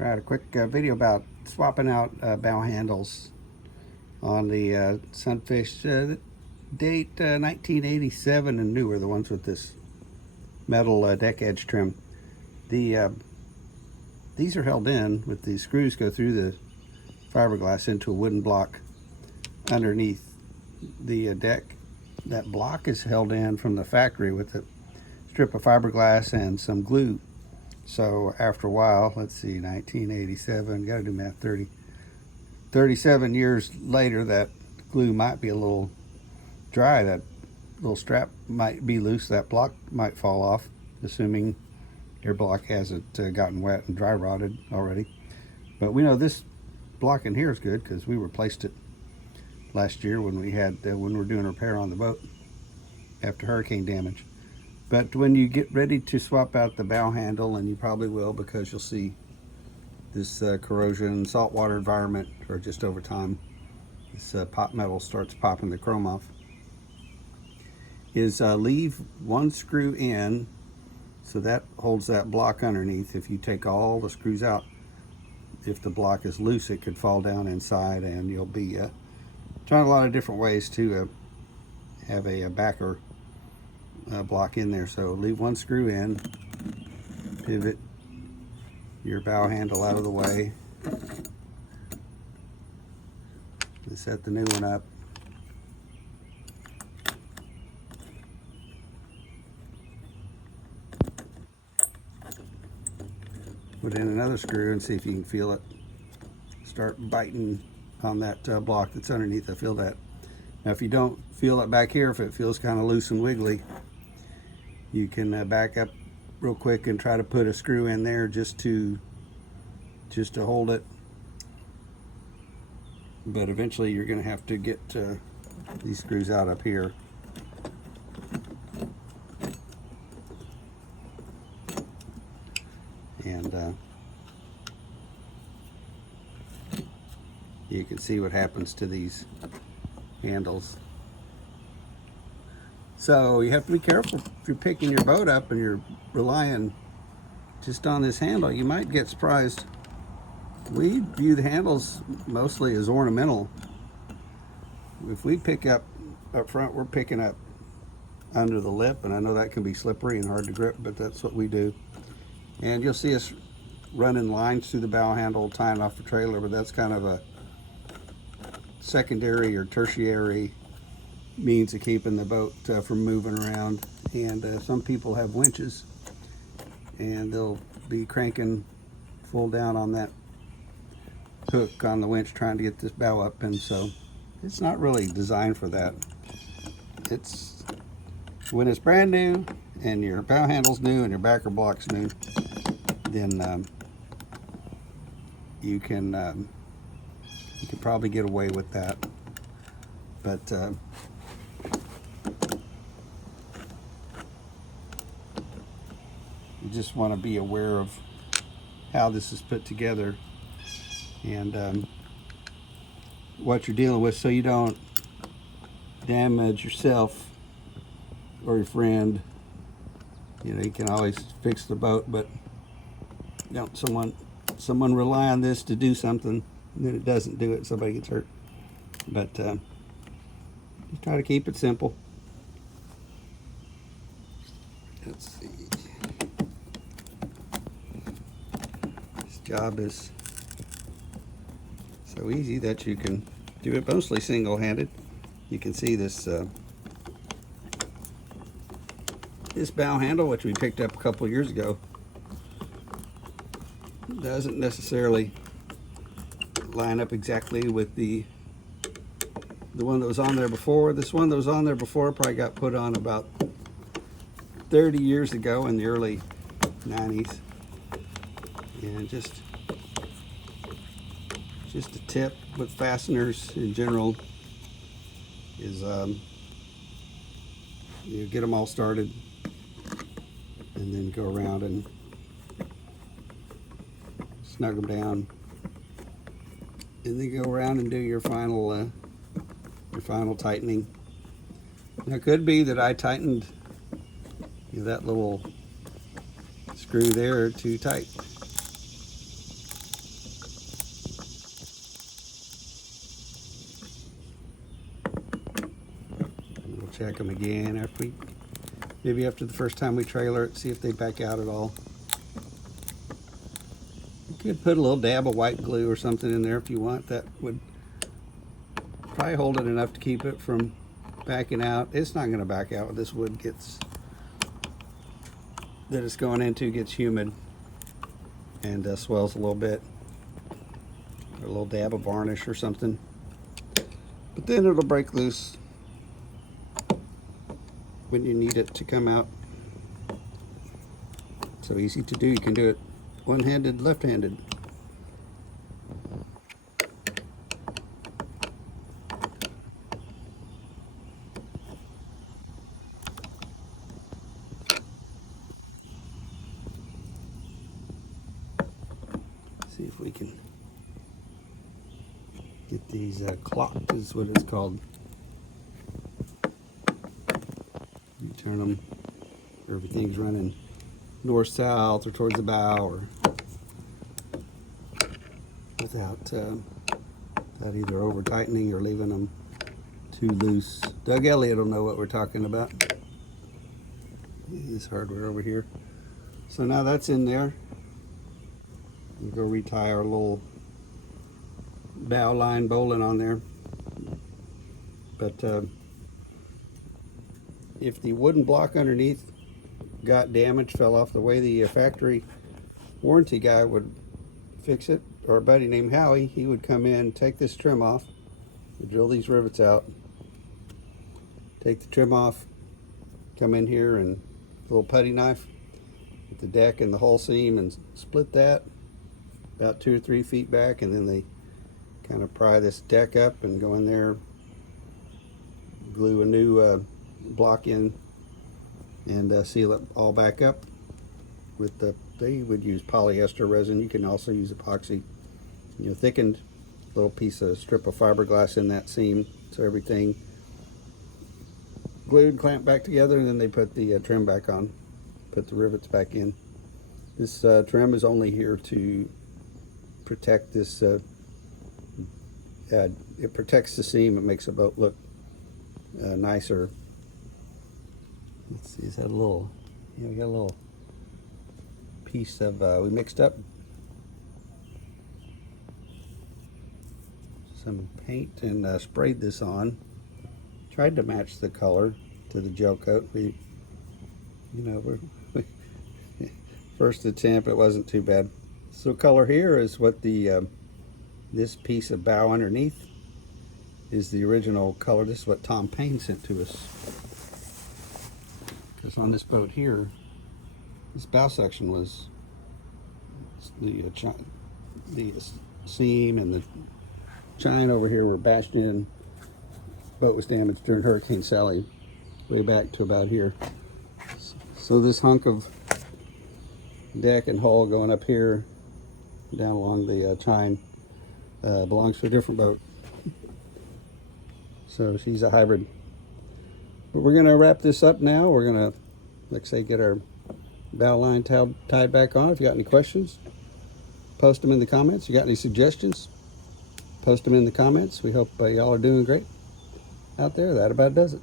Got a quick video about swapping out bow handles on the Sunfish. Date 1987 and newer, the ones with this metal deck edge trim. These are held in with the screws go through the fiberglass into a wooden block underneath the deck. That block is held in from the factory with a strip of fiberglass and some glue. So after a while, let's see, 1987, gotta do math, 37 years later, that glue might be a little dry. That little strap might be loose. That block might fall off, assuming your block hasn't gotten wet and dry rotted already. But we know this block in here is good because we replaced it last year when we had when we were doing a repair on the boat after hurricane damage. But when you get ready to swap out the bow handle, and you probably will because you'll see this corrosion, saltwater environment, or just over time, this pot metal starts popping the chrome off, is leave one screw in, so that holds that block underneath. If you take all the screws out, if the block is loose, it could fall down inside, and you'll be trying a lot of different ways to have a backer block in there. So leave one screw in, pivot your bow handle out of the way, and set the new one up. Put in another screw and see if you can feel it start biting on that block that's underneath. I feel that. Now if you don't feel it back here, if it feels kind of loose and wiggly, you can back up real quick and try to put a screw in there just to hold it. But eventually you're going to have to get these screws out up here. And you can see what happens to these handles. So you have to be careful if you're picking your boat up and you're relying just on this handle. You might get surprised. We view the handles mostly as ornamental. If we pick up front, we're picking up under the lip, and I know that can be slippery and hard to grip, but that's what we do. And you'll see us running lines through the bow handle, tying off the trailer, but that's kind of a secondary or tertiary means of keeping the boat from moving around. And some people have winches, and they'll be cranking full down on that hook on the winch trying to get this bow up, and so it's not really designed for that. It's when it's brand new and your bow handle's new and your backer block's new, then you can probably get away with that. But you just want to be aware of how this is put together and what you're dealing with, so you don't damage yourself or your friend. You know, you can always fix the boat, but don't someone rely on this to do something and then it doesn't do it, somebody gets hurt. But just try to keep it simple. Let's see. This job is so easy that you can do it mostly single-handed. You can see this this bow handle, which we picked up a couple of years ago, doesn't necessarily line up exactly with the one that was on there before. This one that was on there before probably got put on about 30 years ago in the early 90s. And just a tip with fasteners in general is you get them all started and then go around and snug them down, and then go around and do your final tightening. Now it could be that I tightened that little screw there too tight. check them again maybe after the first time we trailer it, see if they back out at all. You could put a little dab of white glue or something in there if you want. That would probably hold it enough to keep it from backing out. It's not going to back out when this wood that it's going into gets humid and swells a little bit. Or a little dab of varnish or something. But then it'll break loose when you need it to come out. So easy to do. You can do it one-handed, left-handed. See if we can get these clocked, is what it's called. You turn them, everything's running north-south or towards the bow, or without either over tightening or leaving them too loose. Doug Elliott will know what we're talking about. This hardware over here. So now that's in there. We'll go retie our little bow line bowline on there. But if the wooden block underneath got damaged, fell off, the way the factory warranty guy would fix it, or a buddy named Howie, he would come in, take this trim off, drill these rivets out, take the trim off, come in here and a little putty knife with the deck and the hull seam and split that about 2 or 3 feet back, and then they kind of pry this deck up and go in there, glue a new block in, and seal it all back up with they would use polyester resin. You can also use epoxy, thickened little strip of fiberglass in that seam, so everything glued, clamped back together, and then they put the trim back on, put the rivets back in. This trim is only here to protect this. It protects the seam. It makes the boat look nicer. Let's see, is that a little? Yeah, we got a little piece of we mixed up some paint and sprayed this on. Tried to match the color to the gel coat. We first attempt, it wasn't too bad. So color here is what the this piece of bow underneath is the original color. This is what Tom Payne sent to us. Because on this boat here, this bow section was the seam and the chine over here were bashed in. Boat was damaged during Hurricane Sally, way back to about here. So this hunk of deck and hull going up here, down along the chine, belongs to a different boat. So she's a hybrid. But we're gonna wrap this up now. We're gonna, like I say, get our bow line tied back on. If you got any questions, post them in the comments. You got any suggestions, post them in the comments. We hope y'all are doing great out there. That about does it.